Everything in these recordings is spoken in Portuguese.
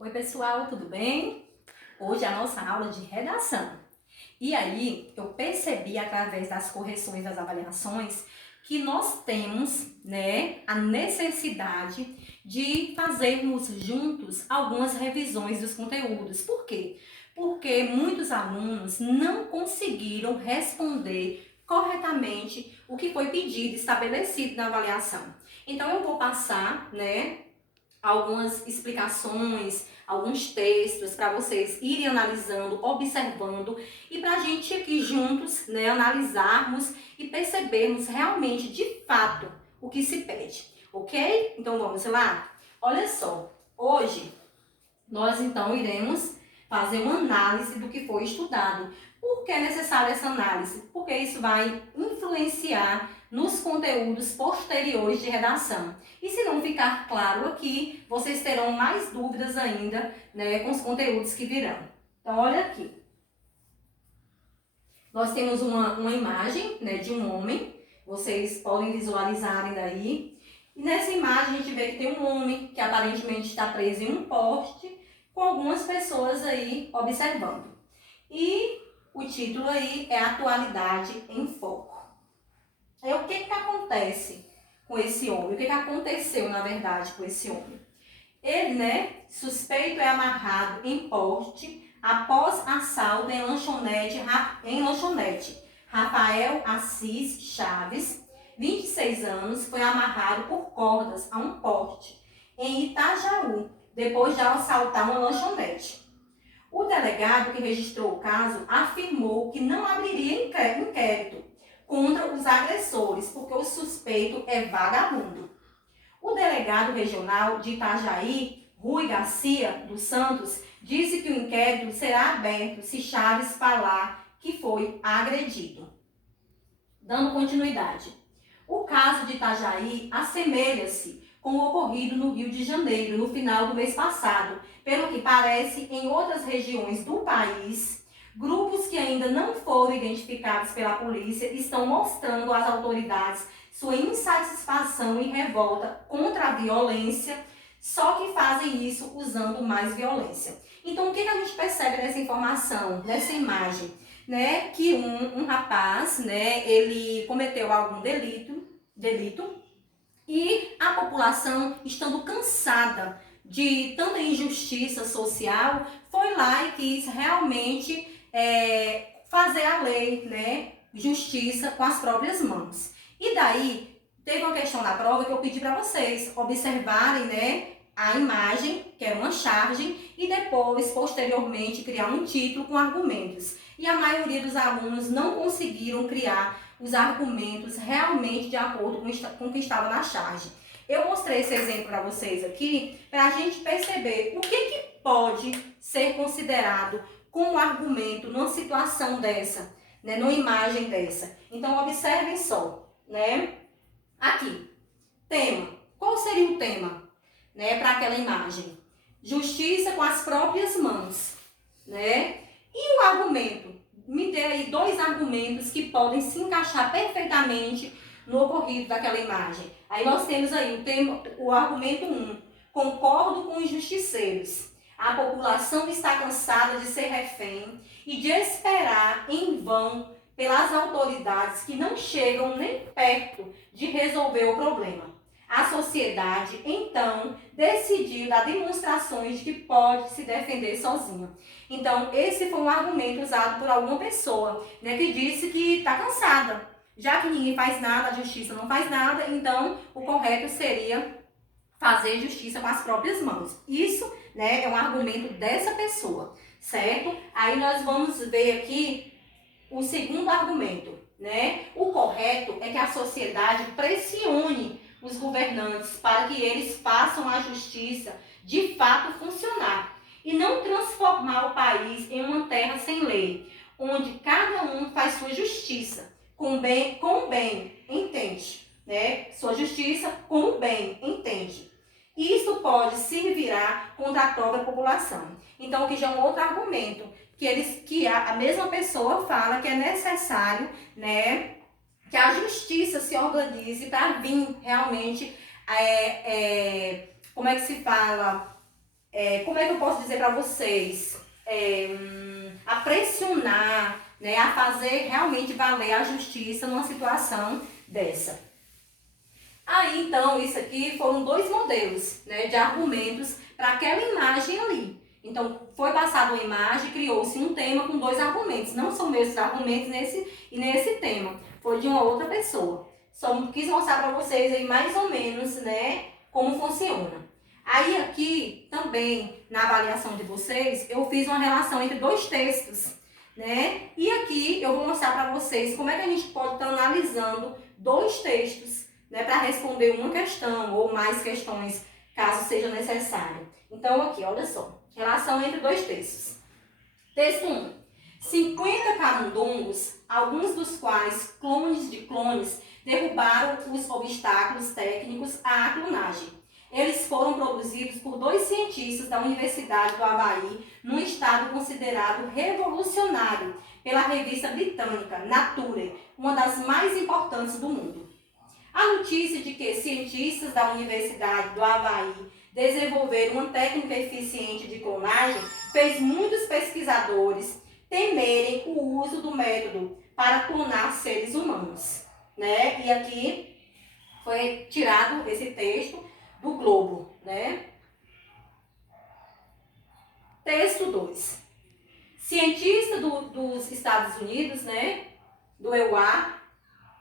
Oi pessoal, tudo bem? Hoje é a nossa aula de redação. E aí, eu percebi através das correções das avaliações que nós temos, a necessidade de fazermos juntos algumas revisões dos conteúdos. Por quê? Porque muitos alunos não conseguiram responder corretamente o que foi pedido, estabelecido na avaliação. Então, eu vou passar, algumas explicações, alguns textos para vocês irem analisando, observando e para a gente aqui juntos, analisarmos e percebermos realmente, de fato, o que se pede, ok? Então vamos lá? Olha só, hoje nós então iremos fazer uma análise do que foi estudado. Por que é necessária essa análise? Porque isso vai influenciar nos conteúdos posteriores de redação. E se não ficar claro aqui, vocês terão mais dúvidas ainda, com os conteúdos que virão. Então, olha aqui. Nós temos uma imagem, de um homem. Vocês podem visualizarem daí. E nessa imagem a gente vê que tem um homem que aparentemente está preso em um poste, com algumas pessoas aí observando. E o título aí é Atualidade em Foco. Aí o que acontece com esse homem? O que aconteceu, na verdade, com esse homem? Ele, suspeito, é amarrado em poste após assalto em lanchonete. Rafael Assis Chaves, 26 anos, foi amarrado por cordas a um poste em Itajaú, depois de assaltar uma lanchonete. O delegado que registrou o caso afirmou que não abriria inquérito contra os agressores, porque o suspeito é vagabundo. O delegado regional de Itajaí, Rui Garcia dos Santos, disse que o inquérito será aberto se Chaves falar que foi agredido. Dando continuidade. O caso de Itajaí assemelha-se com o ocorrido no Rio de Janeiro, no final do mês passado. Pelo que parece, em outras regiões do país, grupos que ainda não foram identificados pela polícia estão mostrando às autoridades sua insatisfação e revolta contra a violência, só que fazem isso usando mais violência. Então, o que a gente percebe nessa informação, nessa imagem? Que um rapaz, ele cometeu algum delito, e a população, estando cansada de tanta injustiça social, foi lá e quis realmente fazer a lei, justiça com as próprias mãos. E daí, teve uma questão na prova que eu pedi para vocês observarem, a imagem, que era uma charge, e depois, posteriormente, criar um título com argumentos. E a maioria dos alunos não conseguiram criar os argumentos realmente de acordo com o que estava na charge. Eu mostrei esse exemplo para vocês aqui, para a gente perceber o que pode ser considerado como argumento numa situação dessa, numa imagem dessa. Então, observem só, Aqui, tema. Qual seria o tema, para aquela imagem? Justiça com as próprias mãos, E o argumento? Me dê aí 2 argumentos que podem se encaixar perfeitamente no ocorrido daquela imagem. Aí nós temos aí o argumento 1. Concordo com os justiceiros. A população está cansada de ser refém e de esperar em vão pelas autoridades que não chegam nem perto de resolver o problema. A sociedade, então, decidiu dar demonstrações de que pode se defender sozinha. Então, esse foi um argumento usado por alguma pessoa, que disse que está cansada. Já que ninguém faz nada, a justiça não faz nada, então o correto seria fazer justiça com as próprias mãos. Isso, é um argumento dessa pessoa, certo? Aí nós vamos ver aqui o segundo argumento, O correto é que a sociedade pressione os governantes para que eles façam a justiça de fato funcionar e não transformar o país em uma terra sem lei, onde cada um faz sua justiça com o bem, entende, Sua justiça com o bem, entende. Isso pode se virar contra a própria população. Então, aqui já é um outro argumento, que a mesma pessoa fala que é necessário, que a justiça se organize para vir realmente, como é que se fala? como é que eu posso dizer para vocês? A pressionar, né, a fazer realmente valer a justiça numa situação dessa. Aí, então, isso aqui foram 2 modelos, né, de argumentos para aquela imagem ali. Então, foi passada uma imagem, criou-se um tema com 2 argumentos. Não são meus argumentos nesse tema. Foi de uma outra pessoa. Só quis mostrar para vocês aí mais ou menos, né, como funciona. Aí aqui, também, na avaliação de vocês, eu fiz uma relação entre 2 textos, né? E aqui eu vou mostrar para vocês como é que a gente pode estar analisando 2 textos, né, para responder uma questão ou mais questões, caso seja necessário. Então, aqui, olha só. Relação entre 2 textos. Texto 1. 50 camundongos, alguns dos quais clones de clones, derrubaram os obstáculos técnicos à clonagem. Eles foram produzidos por 2 cientistas da Universidade do Havaí, num estado considerado revolucionário pela revista britânica Nature, uma das mais importantes do mundo. A notícia de que cientistas da Universidade do Havaí desenvolveram uma técnica eficiente de clonagem fez muitos pesquisadores temerem o uso do método para clonar seres humanos, né? E aqui foi tirado esse texto do Globo, né? Texto 2. Cientistas dos Estados Unidos, né, do EUA,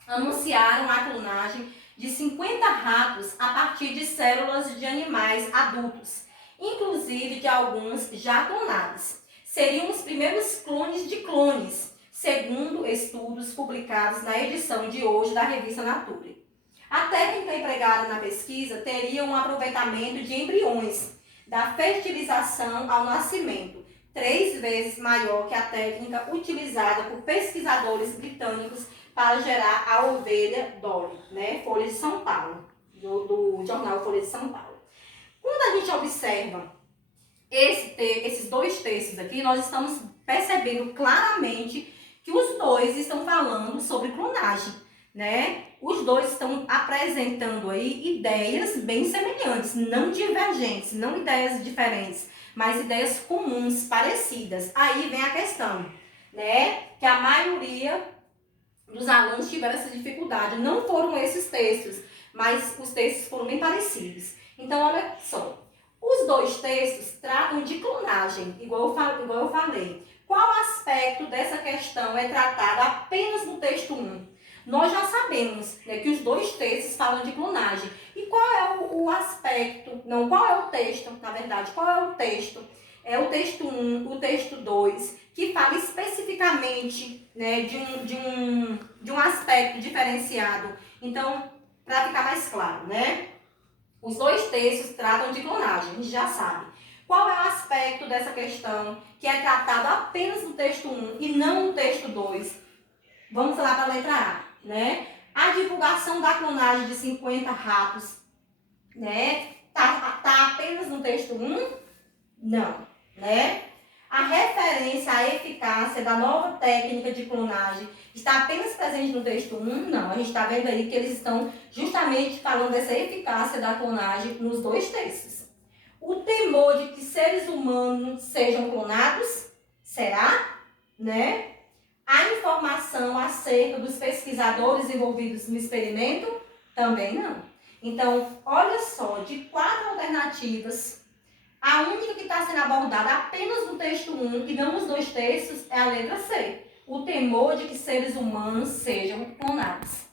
anunciaram a clonagem de 50 ratos a partir de células de animais adultos, inclusive de alguns já clonados. Seriam os primeiros clones de clones, segundo estudos publicados na edição de hoje da revista Nature. A técnica empregada na pesquisa teria um aproveitamento de embriões, da fertilização ao nascimento, 3 vezes maior que a técnica utilizada por pesquisadores britânicos para gerar a ovelha Dolly, né? Folha de São Paulo, do jornal Folha de São Paulo. Quando a gente observa esses 2 textos aqui, nós estamos percebendo claramente que os 2 estão falando sobre clonagem, né? Os 2 estão apresentando aí ideias bem semelhantes, não divergentes, não ideias diferentes, mas ideias comuns, parecidas. Aí vem a questão, né? Que a maioria dos alunos tiveram essa dificuldade. Não foram esses textos, mas os textos foram bem parecidos. Então, olha só. Os 2 textos tratam de clonagem, igual eu falei. Qual aspecto dessa questão é tratado apenas no texto 1? Nós já sabemos, né, que os 2 textos falam de clonagem. E qual é o aspecto? Não, qual é o texto, na verdade? Qual é o texto? É o texto 1, o texto 2, que fala especificamente, né, de um aspecto diferenciado. Então, para ficar mais claro, né? Os 2 textos tratam de clonagem, a gente já sabe. Qual é o aspecto dessa questão que é tratado apenas no texto 1 e não no texto 2? Vamos lá para a letra A, né? A divulgação da clonagem de 50 ratos, né? Tá apenas no texto 1? Não, né? A referência à eficácia da nova técnica de clonagem está apenas presente no texto 1? Não, a gente está vendo aí que eles estão justamente falando dessa eficácia da clonagem nos 2 textos. O temor de que seres humanos sejam clonados? Será? Né? A informação acerca dos pesquisadores envolvidos no experimento? Também não. Então, olha só, de 4 alternativas, a única que está sendo abordada apenas no texto 1 e não nos 2 textos é a letra C. O temor de que seres humanos sejam clonados.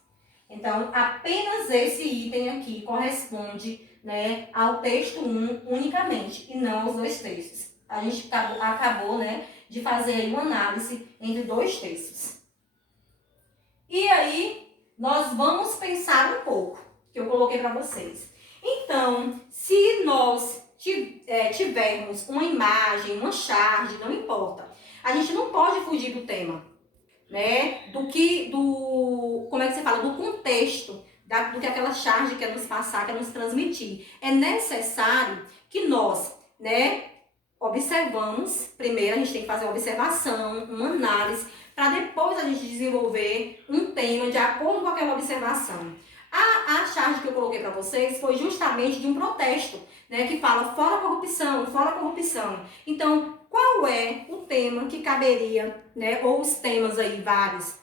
Então, apenas esse item aqui corresponde, né, ao texto 1 unicamente e não aos 2 textos. A gente acabou, né, de fazer aí uma análise entre 2 textos. E aí, nós vamos pensar um pouco, que eu coloquei para vocês. Então, se nós tivermos uma imagem, uma charge, não importa. A gente não pode fugir do tema, né? Como é que você fala? Do contexto, do que aquela charge quer nos passar, quer nos transmitir. É necessário que nós, né, observamos. Primeiro a gente tem que fazer uma observação, uma análise, para depois a gente desenvolver um tema de acordo com aquela observação. A charge que eu coloquei para vocês foi justamente de um protesto, né, que fala fora corrupção, fora corrupção. Então, qual é o tema que caberia, né, ou os temas aí vários,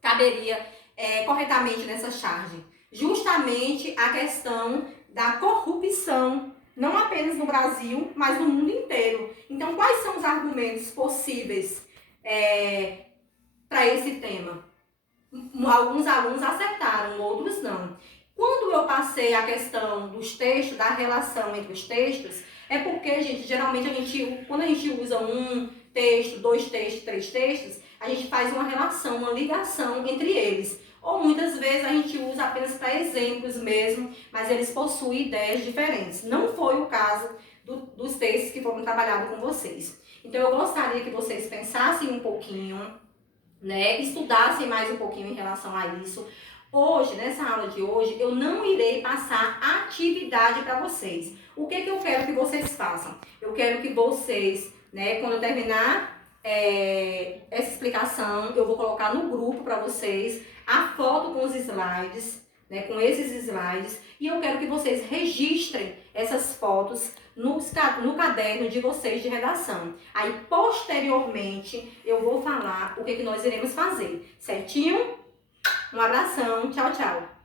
caberia corretamente nessa charge? Justamente a questão da corrupção, não apenas no Brasil, mas no mundo inteiro. Então, quais são os argumentos possíveis para esse tema? Alguns alunos acertaram, outros não. Quando eu passei a questão dos textos, da relação entre os textos, é porque, gente, geralmente quando a gente usa um texto, dois textos, três textos, a gente faz uma relação, uma ligação entre eles. Ou muitas vezes a gente usa apenas para exemplos mesmo, mas eles possuem ideias diferentes. Não foi o caso dos textos que foram trabalhados com vocês. Então eu gostaria que vocês pensassem um pouquinho, né, estudassem mais um pouquinho em relação a isso. Hoje, nessa aula de hoje, eu não irei passar atividade para vocês. O que eu quero que vocês façam? Eu quero que vocês, né, quando eu terminar essa explicação, eu vou colocar no grupo para vocês a foto com os slides, né, com esses slides, e eu quero que vocês registrem essas fotos no caderno de vocês de redação. Aí, posteriormente, eu vou falar o que nós iremos fazer, certinho? Um abração, tchau, tchau!